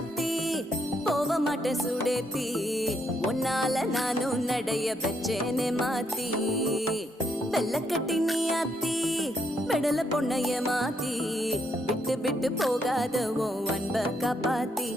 ஆத்தி போக மாட்டேன் சுடேத்தி உன்னால நானும் நடைய வச்சேனே மாத்தி வெள்ளக்கட்டி நீ ஆத்தி பெடல பொண்ணைய மாத்தி விட்டு விட்டு போகாத உன் அன்ப காப்பாத்தி